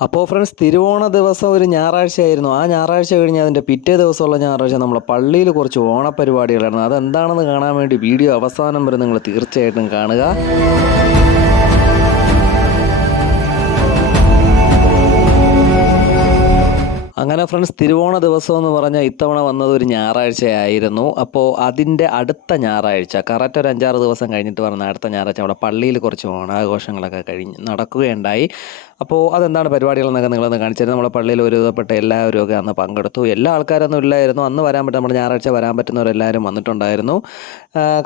അപ്പോൾ ഫ്രണ്ട്സ് തിരുവോണ ദിവസം ഒരു ഞായറാഴ്ച ആയിരുന്നു ആ ഞായറാഴ്ച കഴിഞ്ഞ് അതിന്റെ പിറ്റേ ദിവസമുള്ള ഞായറാഴ്ച നമ്മളെ പള്ളിയിൽ കുറച്ച് ഓണപ്പരിപാടികളായിരുന്നു അതെന്താണെന്ന് കാണാൻ വേണ്ടി വീഡിയോ അവസാനം വരെ നിങ്ങൾ തീർച്ചയായിട്ടും കാണുക. അങ്ങനെ ഫ്രണ്ട്സ് തിരുവോണ ദിവസം എന്ന് പറഞ്ഞാൽ ഇത്തവണ വന്നത് ഒരു ഞായറാഴ്ചയായിരുന്നു. അപ്പോൾ അതിന്റെ അടുത്ത ഞായറാഴ്ച കറക്റ്റ് ഒരു അഞ്ചാറ് ദിവസം കഴിഞ്ഞിട്ട് പറഞ്ഞ അടുത്ത ഞായറാഴ്ച അവിടെ പള്ളിയിൽ കുറച്ച് ഓണാഘോഷങ്ങളൊക്കെ കഴിഞ്ഞ് നടക്കുകയുണ്ടായി. അപ്പോൾ അതെന്താണ് പരിപാടികളെന്നൊക്കെ നിങ്ങളൊന്ന് കാണിച്ചത് നമ്മുടെ പള്ളിയിൽ ഒരു വിധപ്പെട്ട എല്ലാവരും ഒക്കെ അന്ന് പങ്കെടുത്തു. എല്ലാ ആൾക്കാരൊന്നും ഇല്ലായിരുന്നു. അന്ന് വരാൻ പറ്റും നമ്മുടെ ഞായറാഴ്ച വരാൻ പറ്റുന്നവരെല്ലാവരും വന്നിട്ടുണ്ടായിരുന്നു.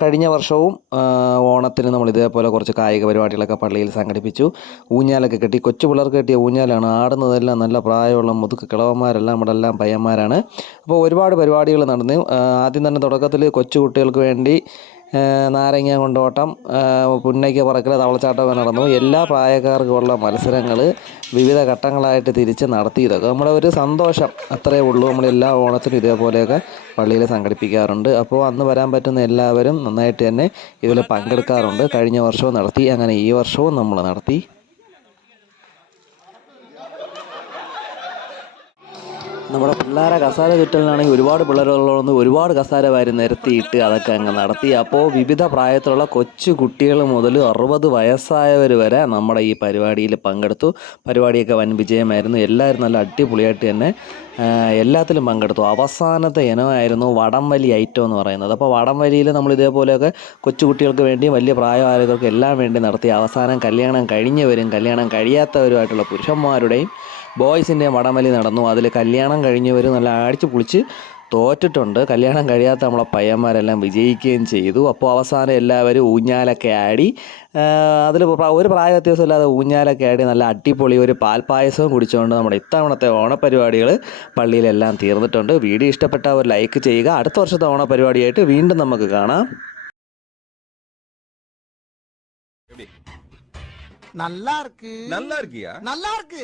കഴിഞ്ഞ വർഷവും ഓണത്തിന് നമ്മൾ ഇതേപോലെ കുറച്ച് കായിക പരിപാടികളൊക്കെ പള്ളിയിൽ സംഘടിപ്പിച്ചു. ഊഞ്ഞാലൊക്കെ കെട്ടി കൊച്ചു പിള്ളേർക്ക് കെട്ടിയ ഊഞ്ഞാലാണ്. ആടുന്നതെല്ലാം നല്ല പ്രായമുള്ള മുതുക്ക് കിളവന്മാരെല്ലാം നമ്മുടെ എല്ലാം പയ്യന്മാരാണ്. അപ്പോൾ ഒരുപാട് പരിപാടികൾ നടന്നു. ആദ്യം തന്നെ തുടക്കത്തിൽ കൊച്ചു കുട്ടികൾക്ക് വേണ്ടി നാരങ്ങ കൊണ്ടോട്ടം പുന്നയ്ക്ക് പറക്കൽ തവളച്ചാട്ടമൊക്കെ നടന്നു. എല്ലാ പ്രായക്കാർക്കുമുള്ള മത്സരങ്ങൾ വിവിധ ഘട്ടങ്ങളായിട്ട് തിരിച്ച് നടത്തി. ഇതൊക്കെ നമ്മുടെ ഒരു സന്തോഷം അത്രയേ ഉള്ളൂ. നമ്മൾ എല്ലാ ഓണത്തിനും ഇതേപോലെയൊക്കെ പള്ളിയിൽ സംഘടിപ്പിക്കാറുണ്ട്. അപ്പോൾ അന്ന് വരാൻ പറ്റുന്ന എല്ലാവരും നന്നായിട്ട് തന്നെ ഇതിൽ പങ്കെടുക്കാറുണ്ട്. കഴിഞ്ഞ വർഷവും നടത്തി അങ്ങനെ ഈ വർഷവും നമ്മൾ നടത്തി. നമ്മുടെ പിള്ളേരെ കസാര ചുറ്റലിനാണെങ്കിൽ ഒരുപാട് പിള്ളേരുള്ളതുകൊണ്ട് ഒരുപാട് കസാര വാരി നിരത്തിയിട്ട് അതൊക്കെ അങ്ങ് നടത്തി. അപ്പോൾ വിവിധ പ്രായത്തിലുള്ള കൊച്ചു കുട്ടികൾ മുതൽ അറുപത് വയസ്സായവർ വരെ നമ്മുടെ ഈ പരിപാടിയിൽ പങ്കെടുത്തു. പരിപാടിയൊക്കെ വൻ വിജയമായിരുന്നു. എല്ലാവരും നല്ല അടിപൊളിയായിട്ട് തന്നെ എല്ലാത്തിലും പങ്കെടുത്തു. അവസാനത്തെ ഇനമായിരുന്നു വടംവലി ഐറ്റം എന്ന് പറയുന്നത്. അപ്പോൾ വടംവലിയിൽ നമ്മൾ ഇതേപോലെയൊക്കെ കൊച്ചുകുട്ടികൾക്ക് വേണ്ടി വലിയ പ്രായമായവർക്കും എല്ലാം വേണ്ടി നടത്തി അവസാനം കല്യാണം കഴിഞ്ഞവരും കല്യാണം കഴിയാത്തവരുമായിട്ടുള്ള പുരുഷന്മാരുടെയും ബോയ്സിൻ്റെയും വടംവലി നടന്നു അതിൽ കല്യാണം കഴിഞ്ഞവർ നല്ല അടിച്ച് പൊളിച്ച് തോറ്റിട്ടുണ്ട് കല്യാണം കഴിയാത്ത നമ്മളെ പയ്യന്മാരെല്ലാം വിജയിക്കുകയും ചെയ്തു അപ്പോൾ അവസാനം എല്ലാവരും ഊഞ്ഞാലൊക്കെ ആടി അതിൽ ഒരു പ്രായ വ്യത്യാസമില്ലാതെ ഊഞ്ഞാലൊക്കെ ആടി നല്ല അടിപൊളി ഒരു പാൽപ്പായസവും കുടിച്ചുകൊണ്ട് നമ്മുടെ ഇത്തവണത്തെ ഓണപരിപാടികൾ പള്ളിയിലെല്ലാം തീർന്നിട്ടുണ്ട് വീഡിയോ ഇഷ്ടപ്പെട്ട ഒരു ലൈക്ക് ചെയ്യുക അടുത്ത വർഷത്തെ ഓണപരിപാടിയായിട്ട് വീണ്ടും നമുക്ക് കാണാം நல்லா இருக்கு நல்லா இருக்கியா நல்லா இருக்கு